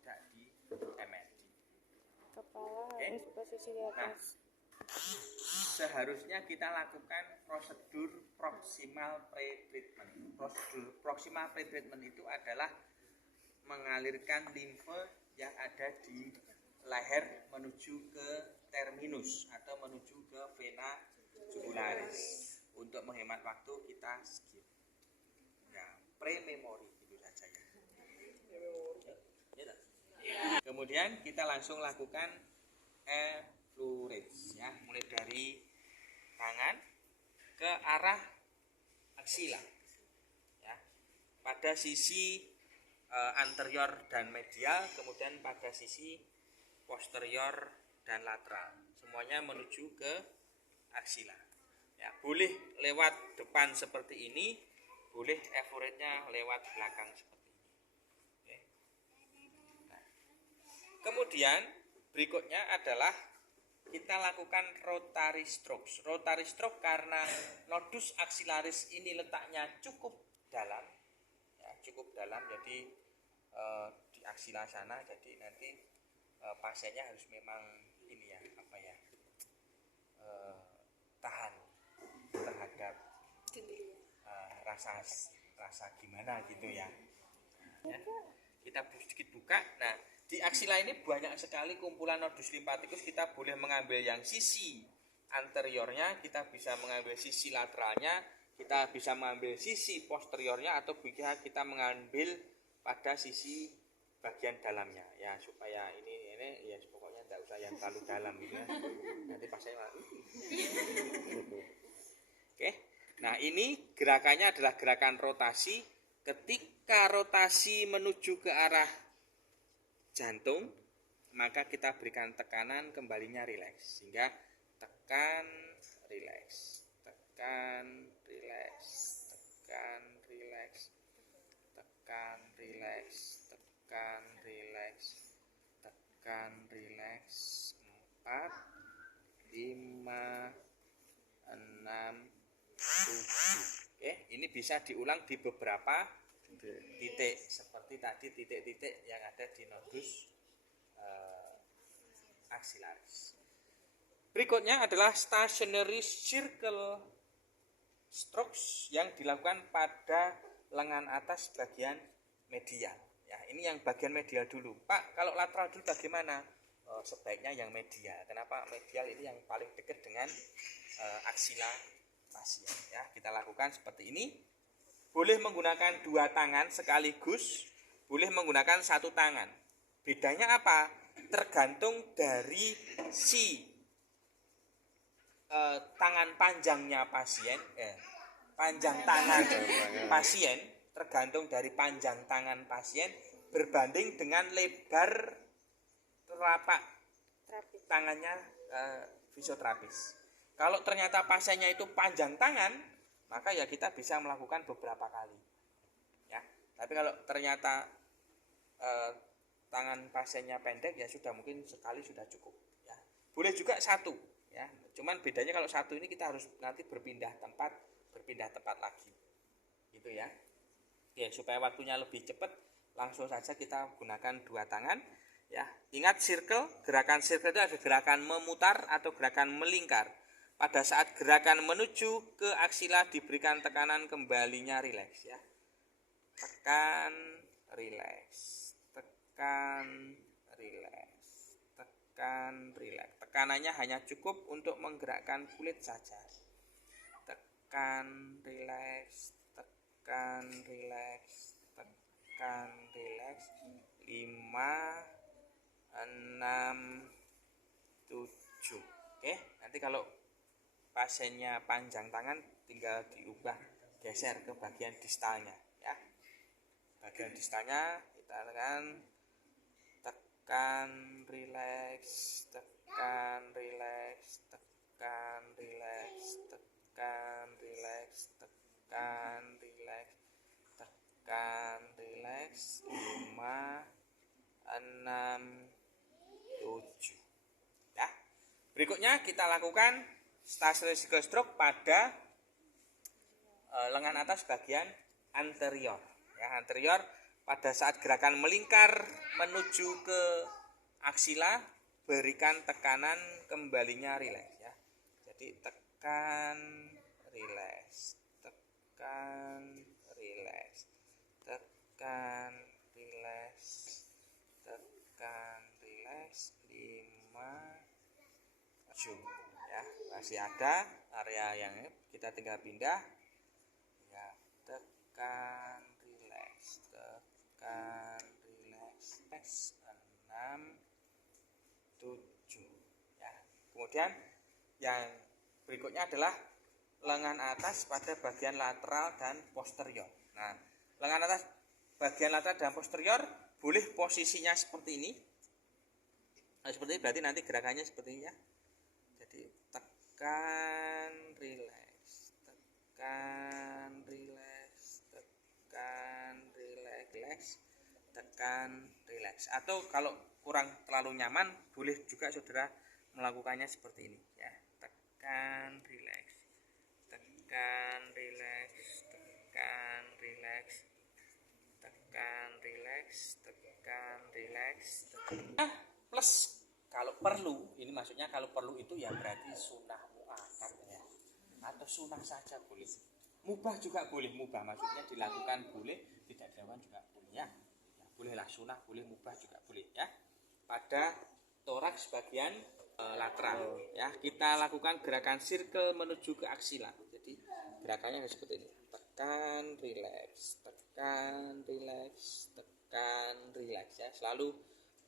tidak di MRD. Kepala Oke. harus posisi di atas. Seharusnya kita lakukan prosedur proximal pre-treatment. Prosedur proximal pre-treatment itu adalah mengalirkan limfe yang ada di leher menuju ke terminus atau menuju ke vena jugularis. Untuk menghemat waktu kita skip. Nah, pre-memory itu saja ya. Kemudian kita langsung lakukan effleurage ya, mulai dari tangan ke arah aksila ya, pada sisi anterior dan medial, kemudian pada sisi posterior dan lateral, semuanya menuju ke aksila ya. Boleh lewat depan seperti ini, boleh effleurage-nya lewat belakang seperti ini. Oke. Nah, kemudian berikutnya adalah kita lakukan rotary stroke. Rotary stroke karena nodus aksilaris ini letaknya cukup dalam, ya, cukup dalam. Jadi di aksila sana, jadi nanti pasiennya harus memang ini ya, apa ya, tahan terhadap rasa gimana gitu ya. Ya. Kita sedikit buka. Nah, di aksila ini banyak sekali kumpulan nodus limfatikus. Kita boleh mengambil yang sisi anteriornya, kita bisa mengambil sisi lateralnya, kita bisa mengambil sisi posteriornya, atau bisa kita mengambil pada sisi bagian dalamnya ya, supaya ini ya pokoknya tidak usah yang terlalu dalam gitu ya. Nanti pas saya Oke. Nah, ini gerakannya adalah gerakan rotasi. Ketika rotasi menuju ke arah jantung, maka kita berikan tekanan, kembalinya rileks, sehingga tekan, rileks, tekan, rileks, tekan, rileks, tekan, rileks, tekan, rileks, tekan, rileks. 4, 5, 6, 7. Oke, ini bisa diulang di beberapa titik seperti tadi, titik-titik yang ada di nodus aksilaris. Berikutnya adalah stationary circle strokes yang dilakukan pada lengan atas bagian medial. Ya, ini yang bagian medial dulu. Pak, kalau lateral dulu bagaimana? Sebaiknya yang medial. Kenapa? Medial ini yang paling dekat dengan aksila pasien. Ya, kita lakukan seperti ini. Boleh menggunakan 2 tangan sekaligus, boleh menggunakan 1 tangan. Bedanya apa? Tergantung dari si tangan panjangnya pasien, panjang tangan pasien, tergantung dari panjang tangan pasien berbanding dengan lebar telapak tangannya fisioterapis. Kalau ternyata pasiennya itu panjang tangan, maka ya kita bisa melakukan beberapa kali. Ya, tapi kalau ternyata tangan pasiennya pendek, ya sudah, mungkin sekali sudah cukup. Ya, boleh juga 1. Ya, cuman bedanya kalau 1 ini kita harus nanti berpindah tempat lagi, gitu ya. Oke, supaya waktunya lebih cepat, langsung saja kita gunakan 2 tangan. Ya, ingat circle, gerakan circle itu ada gerakan memutar atau gerakan melingkar. Pada saat gerakan menuju ke aksila diberikan tekanan, kembalinya rileks ya. Tekan, rileks, tekan, rileks, tekan, rileks. Tekanannya hanya cukup untuk menggerakkan kulit saja. Tekan, rileks, tekan, rileks, tekan, rileks. 5, 6, 7. Oke, nanti kalau pasiennya panjang tangan, tinggal diubah, geser ke bagian distalnya ya. Bagian distalnya kita tekan, rileks, tekan, rileks, tekan, rileks, tekan, rileks, tekan, rileks, tekan, rileks. 5, 6, 7 ya. Berikutnya kita lakukan stationary circle stroke pada lengan atas bagian anterior ya, anterior pada saat gerakan melingkar menuju ke aksila, berikan tekanan kembalinya rileks ya. Jadi tekan, rileks, tekan, rileks, tekan, rileks, tekan, rileks, 5, 7 ya. Masih ada area yang kita tinggal pindah ya. Tekan, rileks, tekan, rileks, 6, 7 ya. Kemudian yang berikutnya adalah lengan atas pada bagian lateral dan posterior. Nah, lengan atas bagian lateral dan posterior boleh posisinya seperti ini. Nah, seperti ini berarti nanti gerakannya seperti ini ya. Jadi tekan, rileks, tekan, rileks, tekan, rileks, tekan, rileks. Atau kalau kurang terlalu nyaman, boleh juga saudara melakukannya seperti ini ya. Tekan, rileks, tekan, rileks, tekan, rileks, tekan, rileks, tekan, rileks, tekan. Plus kalau perlu, ini maksudnya kalau perlu itu ya berarti sunnah muakkad ya, atau sunnah saja boleh. Mubah juga boleh, mubah maksudnya dilakukan boleh, tidak dilakukan juga boleh ya. Ya bolehlah, sunnah boleh, mubah juga boleh ya. Pada toraks bagian lateral ya, kita lakukan gerakan circle menuju ke aksila. Jadi gerakannya seperti ini. Tekan, rileks, tekan, rileks, tekan, rileks ya. Selalu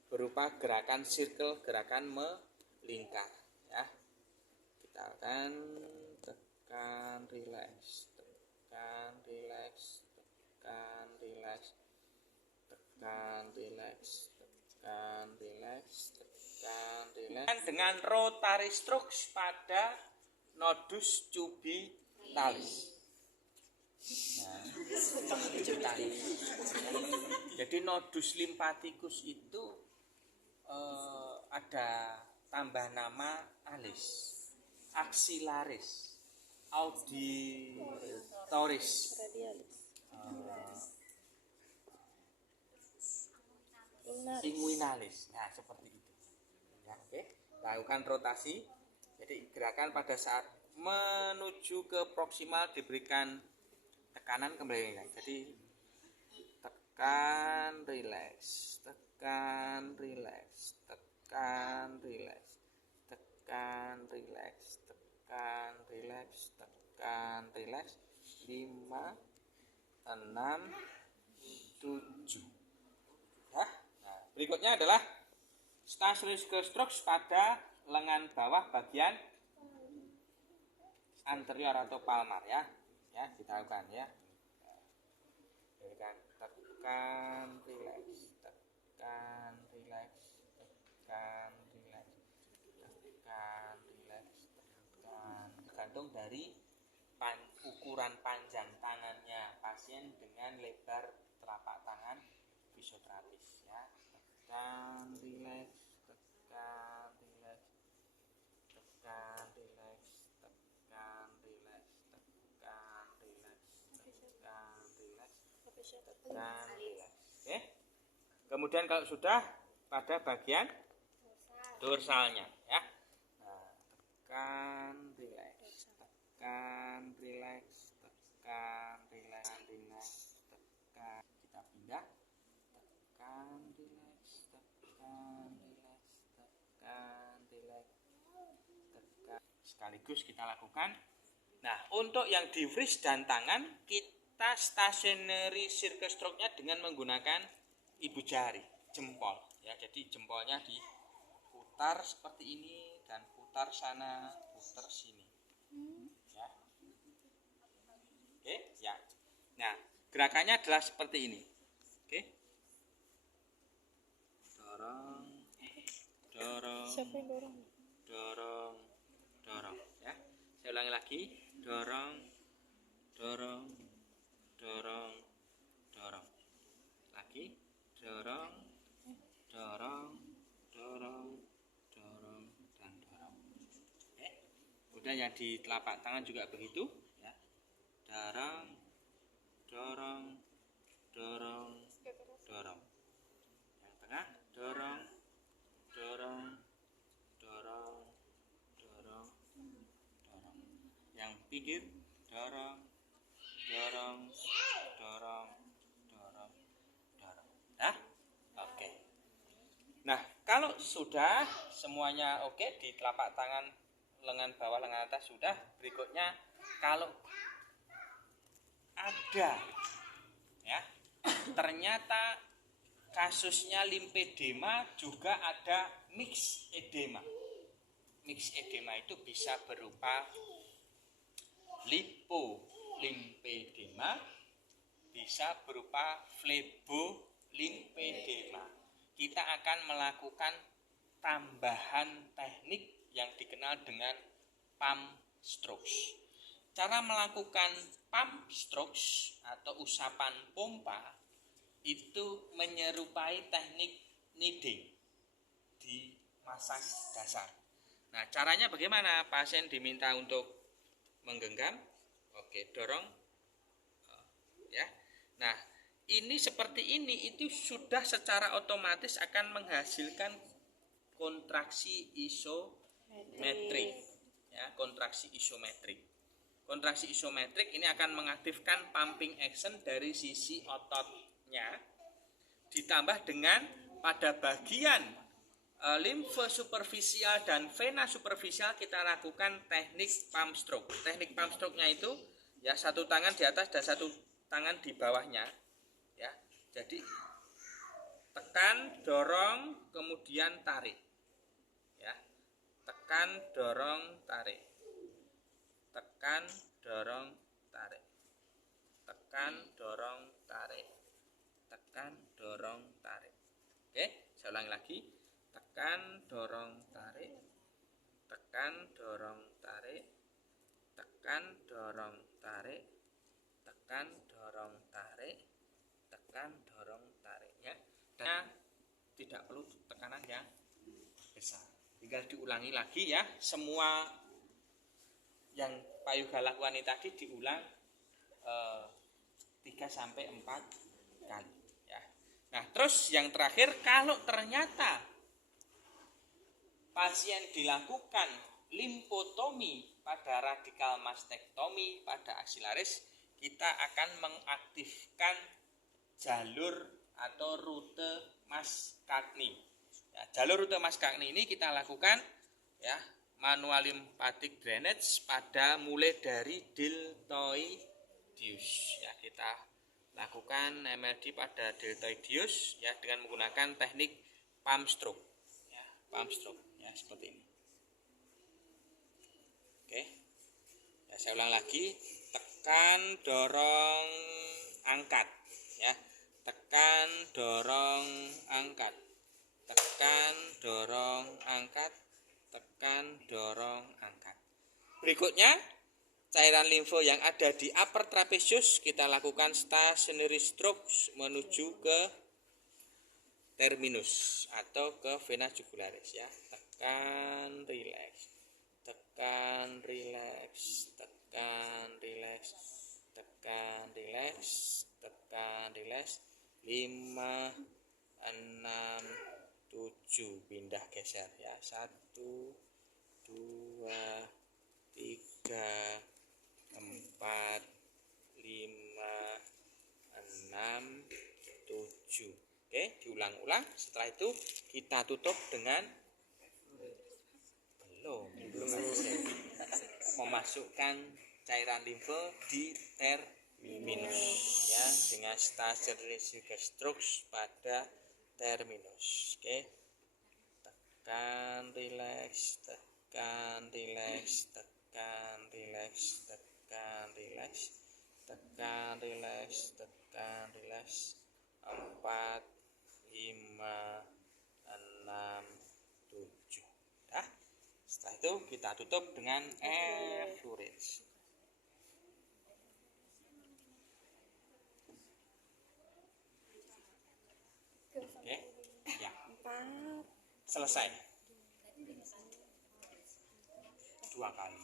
berupa gerakan circle, gerakan melingkar ya. Kita akan tekan, rileks, tekan, rileks, tekan, rileks, tekan, rileks, tekan, rileks, tekan, rileks. Dengan rotary strokes pada nodus cubitalis. Nah, cubitalis. Jadi nodus limfatikus itu ada tambah nama alis, axillaris, auditoris, Radialis. inguinalis. Nah, seperti itu. Ya, oke. Lakukan rotasi. Jadi gerakan pada saat menuju ke proksimal diberikan tekanan kembali. Jadi tekan, rileks, tekan, rileks, tekan, rileks, tekan, rileks, tekan, rileks, tekan, rileks, 5, 6, 7 ya. Nah, berikutnya adalah stationary strokes pada lengan bawah bagian anterior atau palmar ya. Ya, kita lakukan ya. Tekan, rileks, tekan, rileks, tekan, rileks, tekan, rileks, tekan. Tergantung dari ukuran panjang tangannya pasien dengan lebar telapak tangan fisioterapis ya. Tekan, rileks, tekan, rileks, tekan, rileks, tekan, rileks, tekan, rileks, tekan, rileks, tekan, rileks. Oke. Kemudian kalau sudah pada bagian dorsalnya ya. Nah, tekan, rileks, tekan, rileks, tekan, rileks, tekan. Kita pindah. Tekan, rileks, tekan, rileks, tekan, rileks, tekan. Sekaligus kita lakukan. Nah, untuk yang di wrist dan tangan, kita stationary circle stroke-nya dengan menggunakan ibu jari, jempol ya. Jadi jempolnya diputar seperti ini dan putar sana, putar sini. Ya. Oke, ya. Nah, gerakannya adalah seperti ini. Oke. Dorong, dorong, Siapa yang dorong? dorong, dorong ya. Saya ulangi lagi. Dorong, dorong, dorong, dorong. Lagi. Dorong, dorong, dorong, dorong, dan dorong. Oke. Kemudian yang di telapak tangan juga begitu ya. Dorong, dorong, dorong, dorong, dorong, dorong, dorong, dorong. Yang pinggir dorong, dorong, dorong, dorong, dorong. Nah, oke. Nah, kalau sudah semuanya oke di telapak tangan, lengan bawah, lengan atas sudah, berikutnya kalau ada ya ternyata kasusnya limfedema juga ada mix edema. Mix edema itu bisa berupa lipolimfedema, bisa berupa flebolimfedema. Kita akan melakukan tambahan teknik yang dikenal dengan pump strokes. Cara melakukan pump strokes atau usapan pompa itu menyerupai teknik kneading di masas dasar. Nah, caranya bagaimana? Pasien diminta untuk menggenggam, oke, dorong, ya. Nah, ini seperti ini itu sudah secara otomatis akan menghasilkan kontraksi isometrik, ya, kontraksi isometrik. Kontraksi isometrik ini akan mengaktifkan pumping action dari sisi ototnya, ditambah dengan pada bagian limfe superficial dan vena superficial kita lakukan teknik pump stroke. Teknik pump stroke-nya itu ya satu tangan di atas dan satu tangan di bawahnya, ya. Jadi tekan, dorong, kemudian tarik, ya. Tekan, dorong, tarik. Tekan, dorong, tarik. Tekan, dorong, tarik. Tekan, dorong, tarik. Oke, saya ulangi lagi. Tekan, dorong, tarik. Tekan, dorong, tarik. Tekan, dorong, tarik. Tekan, dorong, tarik. Tekan, dorong, tarik, ya. Dan tidak perlu tekanan yang besar. Tinggal diulangi lagi ya. Semua yang Pak Yoga lakukan ini tadi diulang 3-4 kali, ya. Nah, terus yang terakhir, kalau ternyata pasien dilakukan limfotomi pada radikal mastektomi pada aksilaris, kita akan mengaktifkan jalur atau rute Mascagni. Ya, jalur rute Mascagni ini kita lakukan ya manual lymphatic drainage pada mulai dari deltoideus, ya. Kita lakukan MLD pada deltoideus ya dengan menggunakan teknik pump stroke, ya, pump stroke ya seperti ini. Oke, ya, saya ulang lagi. Tekan, dorong, angkat, ya. Tekan, dorong, angkat. Tekan, dorong, angkat. Tekan, dorong, angkat. Berikutnya, cairan limfo yang ada di upper trapezius kita lakukan stationary strokes menuju ke terminus atau ke vena jugularis, ya. Tekan, relax. Tekan, relax. Tekan, relax. Tekan, relax. Tekan, relax. 5, 6, 7, pindah geser ya. 1, 2, 3, 4, 5, 6, 7. Oke, diulang-ulang. Setelah itu kita tutup dengan belum memasukkan cairan limfe di terminus ya dengan stationary strokes pada terminus. Oke, tekan, relax, tekan, relax, tekan, relax, tekan, relax, tekan, relax, tekan, relax. 4, 5, 6, 7. Dah. Setelah itu kita tutup dengan effluence. Oke, ya. Selesai. 2 kali.